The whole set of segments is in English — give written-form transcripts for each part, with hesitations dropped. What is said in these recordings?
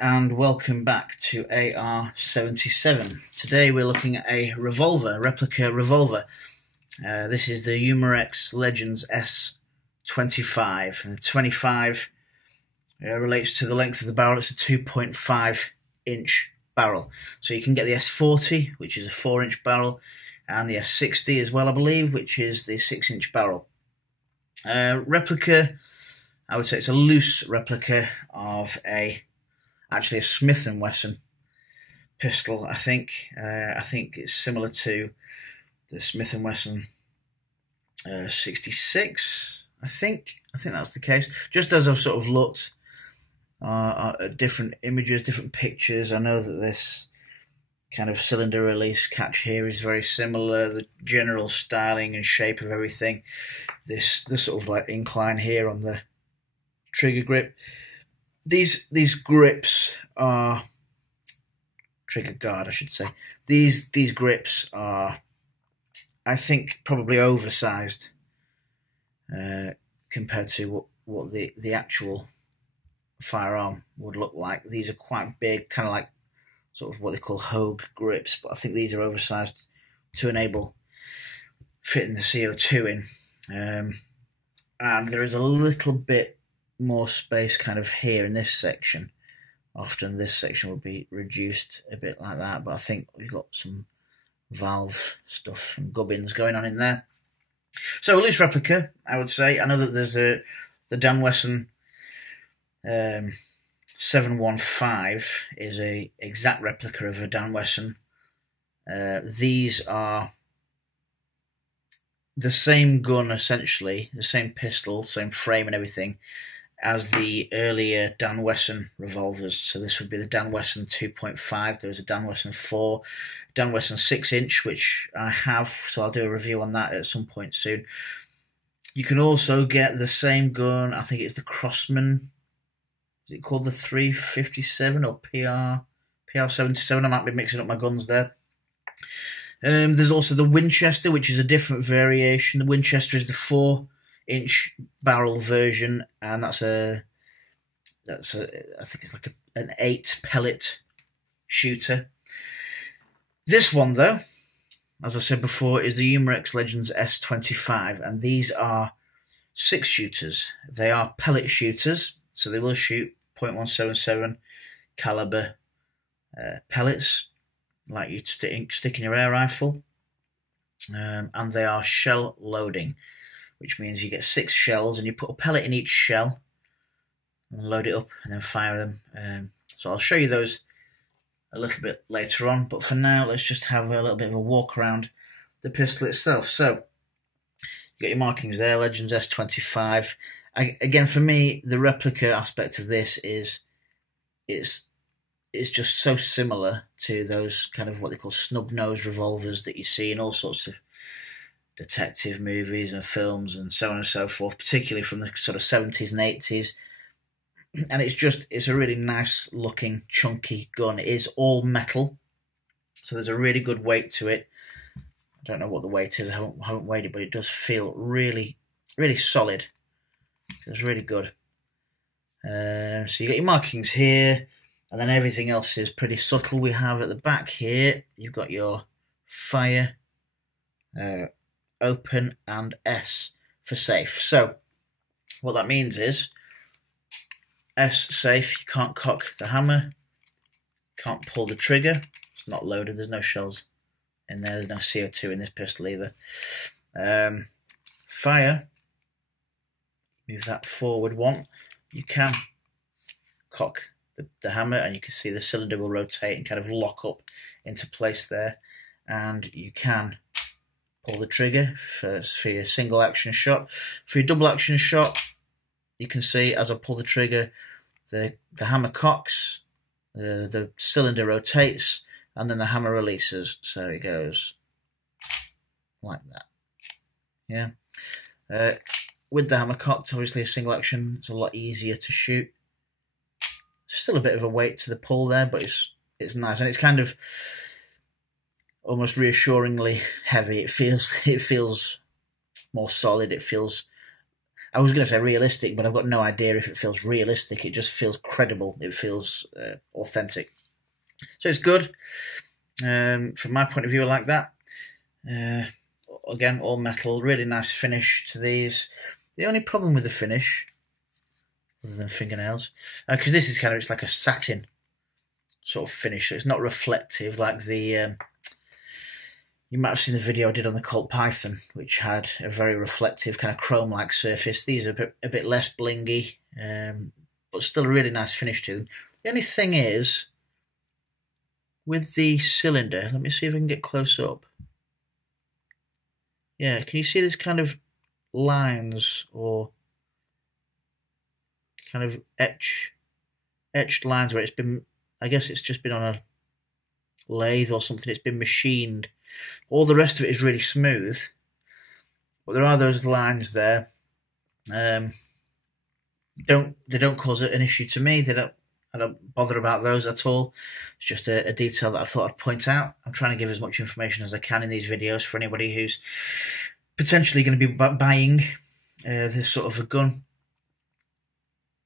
and welcome back to AR-77. Today we're looking at a replica revolver. This is the Umarex Legends S25. And the 25 relates to the length of the barrel. It's a 2.5 inch barrel. So you can get the S40, which is a 4-inch barrel, and the S60 as well, I believe, which is the 6-inch barrel. Replica, I would say it's a loose replica of actually a Smith & Wesson pistol. I think it's similar to the Smith & Wesson 66. I think that's the case. Just as I've sort of looked at different images, different pictures, I know that this kind of cylinder release catch here is very similar. The general styling and shape of everything. This sort of like incline here on the trigger grip. These grips are trigger guard, I should say. These grips are, I think, probably oversized compared to what the actual firearm would look like. These are quite big, kind of like sort of what they call Hogue grips, but I think these are oversized to enable fitting the CO2 in. And there is a little bit more space kind of here in this section. Often this section would be reduced a bit like that, but I think we've got some valve stuff and gubbins going on in there. So a loose replica, I would say. I know that there's the Dan Wesson 715 is a exact replica of a Dan Wesson. These are the same gun, essentially, the same pistol, same frame and everything as the earlier Dan Wesson revolvers. So this would be the Dan Wesson 2.5. There was a Dan Wesson 4, Dan Wesson 6-inch, which I have, so I'll do a review on that at some point soon. You can also get the same gun, I think it's the Crossman. Is it called the 357 or PR77? I might be mixing up my guns there. There's also the Winchester, which is a different variation. The Winchester is the 4-inch barrel version, and I think it's like an 8 pellet shooter. This one, though, as I said before, is the Umarex Legends S25, and these are 6 shooters. They are pellet shooters, so they will shoot .177 caliber pellets, like you'd stick in your air rifle, and they are shell loading, which means you get 6 shells and you put a pellet in each shell and load it up and then fire them. So I'll show you those a little bit later on, but for now let's just have a little bit of a walk around the pistol itself. So you got your markings there, Legends S25. Again, for me, the replica aspect of this is it's just so similar to those kind of what they call snub-nosed revolvers that you see in all sorts of detective movies and films and so on and so forth, particularly from the sort of 70s and 80s. And it's a really nice looking chunky gun. It is all metal, so there's a really good weight to it. I don't know what the weight is, I haven't weighed it, but it does feel really, really solid. Feels really good. So you got your markings here, and then everything else is pretty subtle. We have at the back here, you've got your fire, open, and S for safe. So what that means is S safe, you can't cock the hammer, can't pull the trigger, it's not loaded, there's no shells in there, there's no CO2 in this pistol either. Fire, move that forward one, you can cock the hammer and you can see the cylinder will rotate and kind of lock up into place there, and you can pull the trigger for your single action shot. For your double action shot, you can see as I pull the trigger, the hammer cocks, the cylinder rotates, and then the hammer releases. So it goes like that. Yeah. With the hammer cocked, obviously a single action, it's a lot easier to shoot. Still a bit of a weight to the pull there, but it's nice, and it's kind of almost reassuringly heavy. It feels more solid. It feels I was going to say realistic, but I've got no idea if it feels realistic. It just feels credible. It feels authentic. So it's good. From my point of view, I like that. Again, all metal, really nice finish to these. The only problem with the finish, other than fingernails, because this is kind of, it's like a satin sort of finish, so it's not reflective like the, you might have seen the video I did on the Colt Python, which had a very reflective kind of chrome-like surface. These are a bit less blingy, but still a really nice finish to them. The only thing is, with the cylinder, let me see if I can get close up. Yeah, can you see this kind of lines or kind of etched lines where it's been, I guess it's just been on a lathe or something, it's been machined. All the rest of it is really smooth, but there are those lines there. They don't cause an issue to me. I don't bother about those at all. It's just a detail that I thought I'd point out. I'm trying to give as much information as I can in these videos for anybody who's potentially going to be buying this sort of a gun.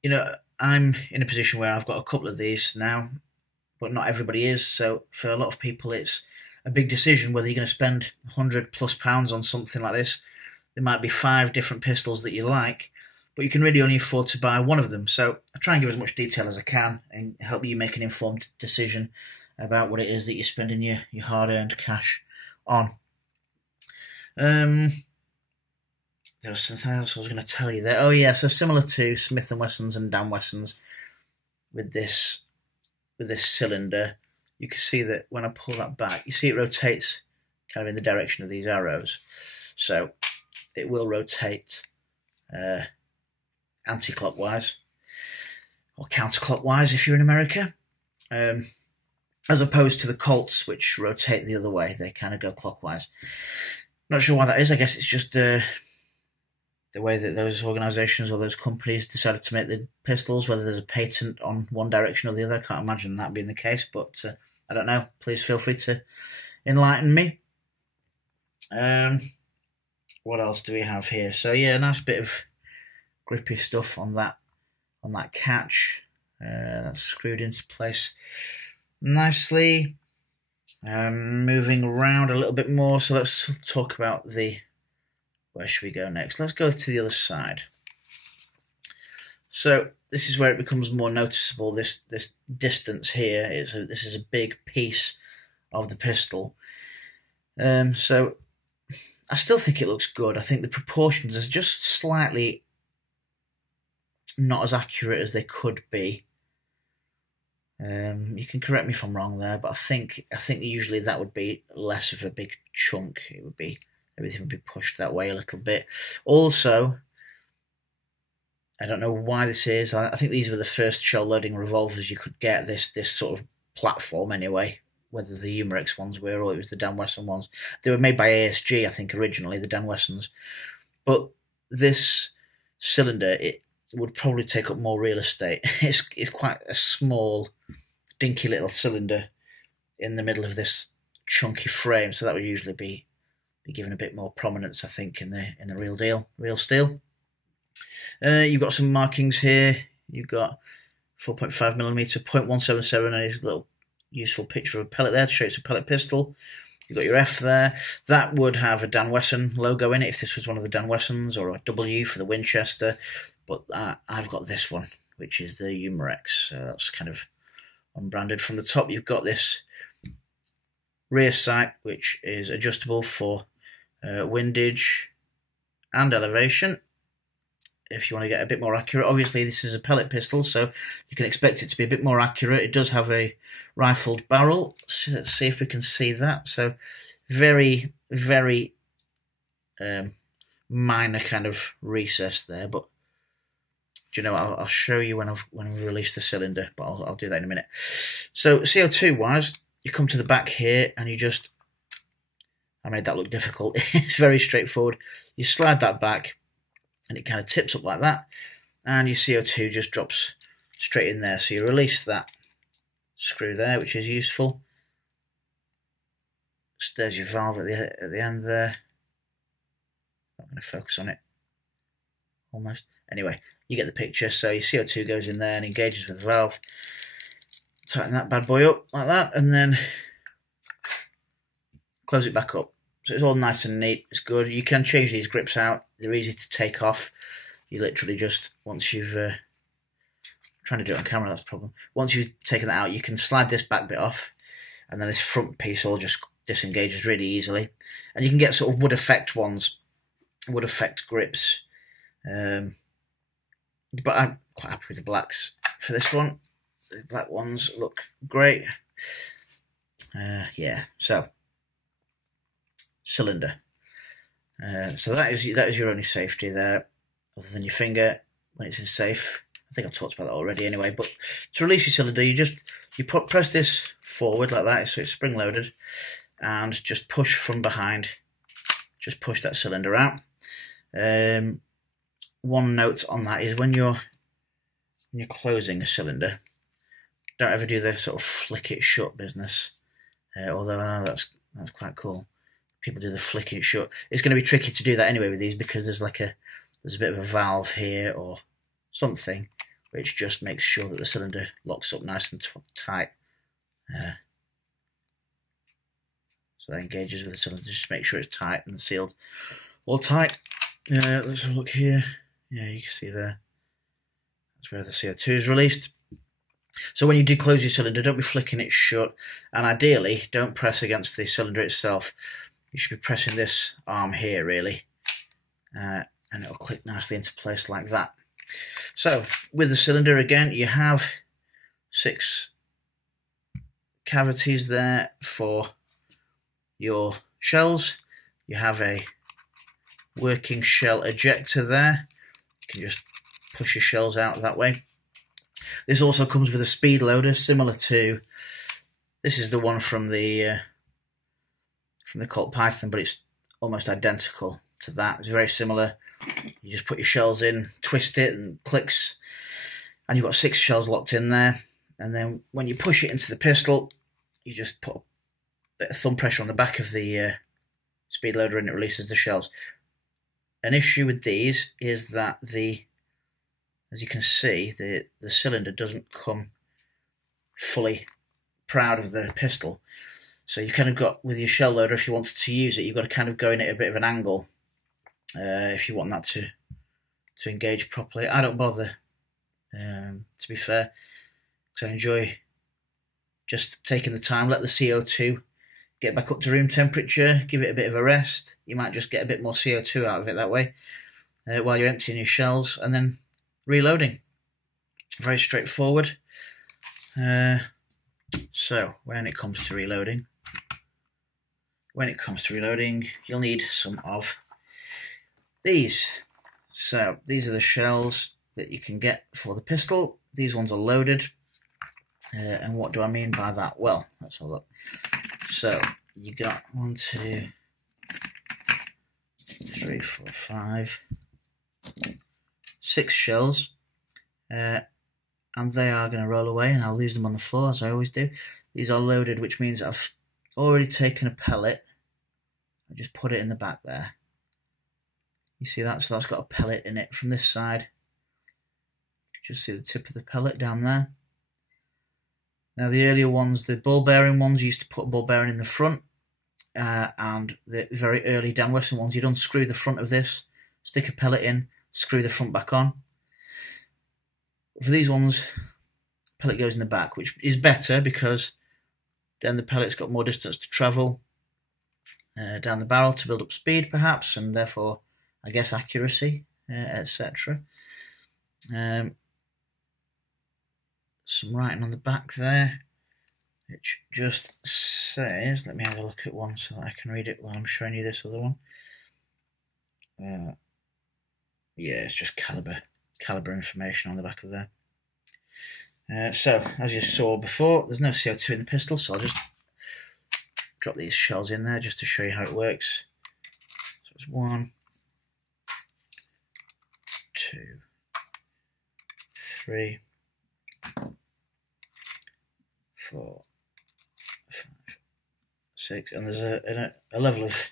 You know, I'm in a position where I've got a couple of these now, but not everybody is. So for a lot of people, it's a big decision whether you're going to spend £100+ on something like this. There might be 5 different pistols that you like, but you can really only afford to buy one of them. So I try and give as much detail as I can and help you make an informed decision about what it is that you're spending your hard-earned cash on. There was something else I was going to tell you there. Oh yeah, so similar to Smith & Wessons and Dan Wessons with this cylinder, you can see that when I pull that back, you see it rotates kind of in the direction of these arrows. So it will rotate anti-clockwise or counterclockwise if you're in America, as opposed to the Colts, which rotate the other way. They kind of go clockwise. Not sure why that is. I guess it's just the way that those organisations or those companies decided to make the pistols, whether there's a patent on one direction or the other. I can't imagine that being the case, but I don't know. Please feel free to enlighten me. What else do we have here? So yeah, a nice bit of grippy stuff on that catch. That's screwed into place nicely. Moving around a little bit more, so let's talk about where should we go next? Let's go to the other side. So this is where it becomes more noticeable, this distance here. This is a big piece of the pistol. So I still think it looks good. I think the proportions are just slightly not as accurate as they could be. You can correct me if I'm wrong there, but I think usually that would be less of a big chunk. It would be, everything would be pushed that way a little bit. Also, I don't know why this is. I think these were the first shell loading revolvers you could get, this sort of platform anyway, whether the Umarex ones were or it was the Dan Wesson ones. They were made by ASG, I think, originally, the Dan Wessons. But this cylinder, it would probably take up more real estate. It's quite a small, dinky little cylinder in the middle of this chunky frame, so that would usually be given a bit more prominence, I think, in the real steel. You've got some markings here. You've got 4.5mm, 0.177, and a little useful picture of a pellet there to show it's a pellet pistol. You've got your F there. That would have a Dan Wesson logo in it if this was one of the Dan Wessons, or a W for the Winchester. But I've got this one, which is the Umarex. So that's kind of unbranded. From the top, you've got this rear sight, which is adjustable for windage and elevation. If you want to get a bit more accurate, obviously this is a pellet pistol, so you can expect it to be a bit more accurate. It does have a rifled barrel. So let's see if we can see that. So very, very minor kind of recess there, but do you know what? I'll show you when we release the cylinder, but I'll do that in a minute. So CO2 wise, you come to the back here and you just, I made that look difficult. It's very straightforward. You slide that back and it kind of tips up like that, and your CO2 just drops straight in there. So you release that screw there, which is useful. Just there's your valve at the end there. Not going to focus on it almost. Anyway, you get the picture. So your CO2 goes in there and engages with the valve. Tighten that bad boy up like that, and then close it back up. So it's all nice and neat. It's good. You can change these grips out. They're easy to take off. You literally just, once you've trying to do it on camera, that's the problem. Once you've taken that out, you can slide this back bit off, and then this front piece all just disengages really easily. And you can get sort of wood effect ones, wood effect grips. But I'm quite happy with the blacks for this one. The black ones look great. Yeah, so cylinder. So that is your only safety there, other than your finger when it's in safe. I think I talked about that already anyway. But to release your cylinder, you press this forward like that, so it's spring loaded, and just push from behind. Just push that cylinder out. One note on that is when you're closing a cylinder, don't ever do the sort of flick it shut business. Although I know that's quite cool. People do the flick it shut. It's going to be tricky to do that anyway with these, because there's a bit of a valve here or something, which just makes sure that the cylinder locks up nice and tight. So that engages with the cylinder. Just make sure it's tight and sealed, all tight. Let's have a look here. Yeah, you can see there. That's where the CO2 is released. So when you do close your cylinder, don't be flicking it shut, and ideally don't press against the cylinder itself. You should be pressing this arm here really, and it'll click nicely into place like that. So with the cylinder, again, you have 6 cavities there for your shells. You have a working shell ejector there. You can just push your shells out that way. This also comes with a speed loader, similar to, this is the one from the Colt Python, but it's almost identical to that. It's very similar. You just put your shells in, twist it, and clicks, and you've got 6 shells locked in there. And then when you push it into the pistol, you just put a bit of thumb pressure on the back of the speed loader, and it releases the shells. An issue with these is that as you can see, the cylinder doesn't come fully proud of the pistol. So you've kind of got, with your shell loader, if you wanted to use it, you've got to kind of go in at a bit of an angle if you want that to engage properly. I don't bother, to be fair, because I enjoy just taking the time, let the CO2 get back up to room temperature, give it a bit of a rest. You might just get a bit more CO2 out of it that way while you're emptying your shells, and then reloading. Very straightforward. So when it comes to reloading, you'll need some of these. So these are the shells that you can get for the pistol. These ones are loaded. And what do I mean by that? Well, let's have a look. So you got 1, 2, 3, 4, 5, 6 shells. And they are going to roll away, and I'll lose them on the floor, as I always do. These are loaded, which means I've already taken a pellet. I just put it in the back there. You see that? So that's got a pellet in it from this side. You can just see the tip of the pellet down there. Now the earlier ones, the ball bearing ones, used to put a ball bearing in the front, and the very early Dan Wesson ones, you'd unscrew the front of this, stick a pellet in, screw the front back on. For these ones, pellet goes in the back, which is better because then the pellet's got more distance to travel down the barrel to build up speed, perhaps, and therefore, I guess, accuracy, etc. Some writing on the back there, which just says, let me have a look at one so that I can read it while I'm showing you this other one. Yeah, it's just caliber information on the back of there. So, as you saw before, there's no CO2 in the pistol, so I'll just drop these shells in there just to show you how it works. So it's 1, 2, 3, 4, 5, 6, and there's a level of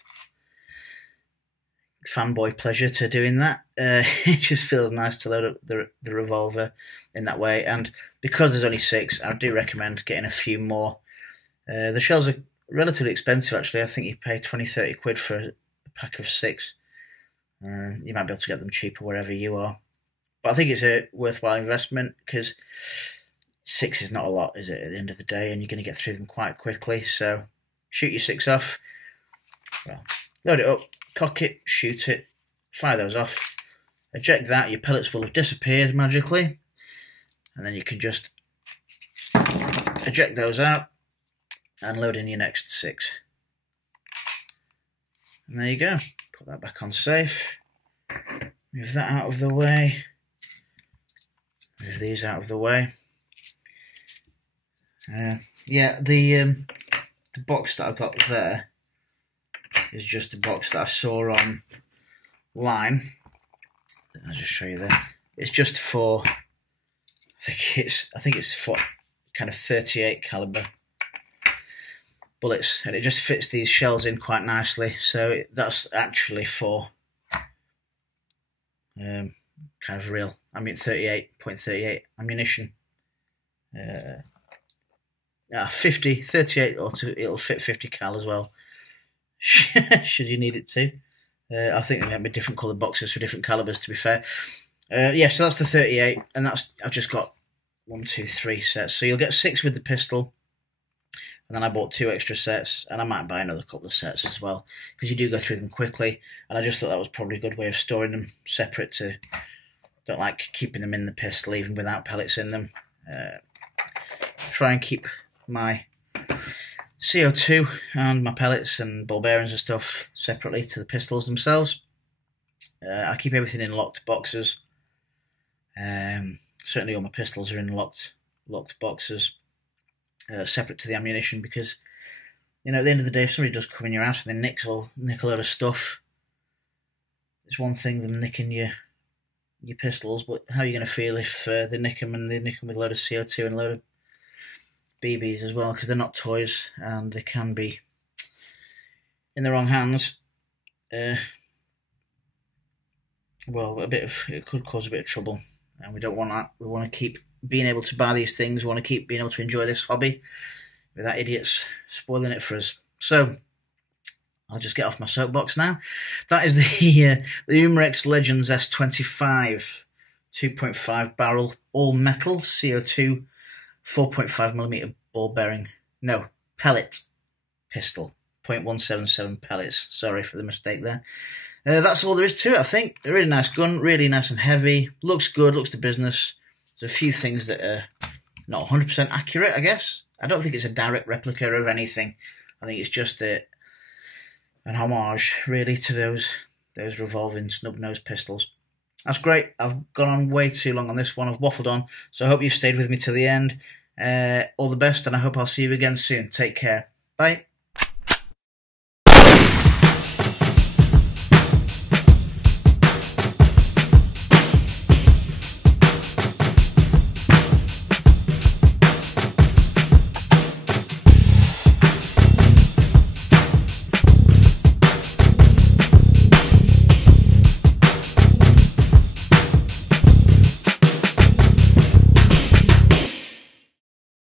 fanboy pleasure to doing that. It just feels nice to load up the revolver in that way, and because there's only 6, I do recommend getting a few more. The shells are relatively expensive actually. I think you pay 20-30 quid for a pack of 6. You might be able to get them cheaper wherever you are, but I think it's a worthwhile investment because 6 is not a lot, is it, at the end of the day, and you're going to get through them quite quickly. So shoot your 6 off, well, load it up, cock it, shoot it, fire those off, eject that, your pellets will have disappeared magically, and then you can just eject those out and load in your next 6. And there you go. Put that back on safe, move that out of the way, move these out of the way. Yeah, the box that I've got there is just a box that I saw online. I'll just show you there. It's just for, I think it's for kind of 38 caliber bullets, and it just fits these shells in quite nicely. So that's actually for kind of real, I mean, 38.38 ammunition. 50, 38, or it'll fit 50 cal as well, should you need it to. I think there might be different coloured boxes for different calibers, to be fair. Yeah, so that's the 38, and I've just got 1, 2, 3 sets. So you'll get 6 with the pistol, and then I bought 2 extra sets, and I might buy another couple of sets as well, because you do go through them quickly, and I just thought that was probably a good way of storing them separate. Don't like keeping them in the pistol even without pellets in them. Try and keep my CO2 and my pellets and ball bearings and stuff separately to the pistols themselves. I keep everything in locked boxes. Certainly all my pistols are in locked boxes, separate to the ammunition, because, you know, at the end of the day, if somebody does come in your house and they nick a load of stuff, it's one thing them nicking your pistols, but how are you going to feel if they nick them with a load of CO2 and a load of BBs as well, because they're not toys and they can be, in the wrong hands, well, it could cause a bit of trouble, and we don't want that. We want to keep being able to buy these things. We want to keep being able to enjoy this hobby without idiots spoiling it for us. So I'll just get off my soapbox now. That is the Umarex Legends S25 2.5 barrel all metal CO2 4.5mm ball bearing, no, pellet pistol, 0.177 pellets. Sorry for the mistake there. That's all there is to it, I think. A really nice gun, really nice and heavy. Looks good, looks to business. There's a few things that are not 100% accurate, I guess. I don't think it's a direct replica of anything. I think it's just an homage, really, to those revolving snub-nosed pistols. That's great. I've gone on way too long on this one. I've waffled on, so I hope you've stayed with me to the end. All the best, and I hope I'll see you again soon. Take care. Bye.